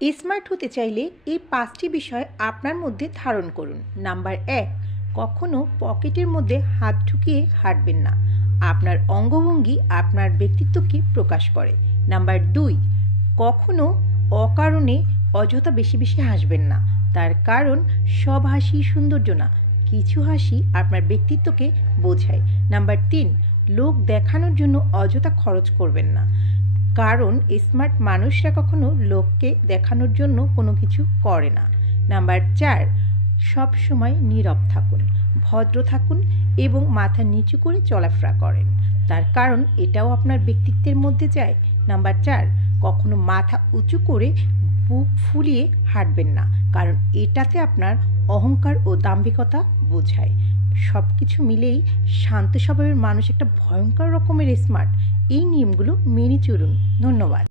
Smart হতে চাইলে এই ৫টি বিষয় আপনার মধ্যে ধারণ করুন। নাম্বার ১, কখনো পকেটের মধ্যে হাত ঢুকিয়ে হাঁটবেন না। আপনার অঙ্গভঙ্গি আপনার ব্যক্তিত্বকে প্রকাশ করে। নাম্বার ২, কখনো অকারণে অযথা বেশি বেশি হাসবেন না। তার কারণ সব হাসি সৌন্দর্য না, কিছু হাসি আপনার ব্যক্তিত্বকে বোঝায়। নাম্বার ৩, লোক দেখানোর জন্য অযথা খরচ করবেন না। কারণ স্মার্ট মানুষরা কখনো লোককে দেখানোর জন্য কোনো কিছু করে না। নাম্বার ৪, সবসময় নীরব থাকুন, ভদ্র থাকুন এবং মাথা নিচু করে চলাফেরা করেন। তার কারণ এটাও আপনার ব্যক্তিত্বের মধ্যে যায়। নাম্বার ৪, কখনো মাথা উঁচু করে বুক ফুলিয়ে হাঁটবেন না, কারণ এটাতে আপনার অহংকার ও দাম্ভিকতা বোঝায়। সব কিছু মিলেই শান্ত স্বভাবের মানুষ একটা ভয়ঙ্কর রকমের স্মার্ট। এই নিয়মগুলো মেনে চলুন। ধন্যবাদ।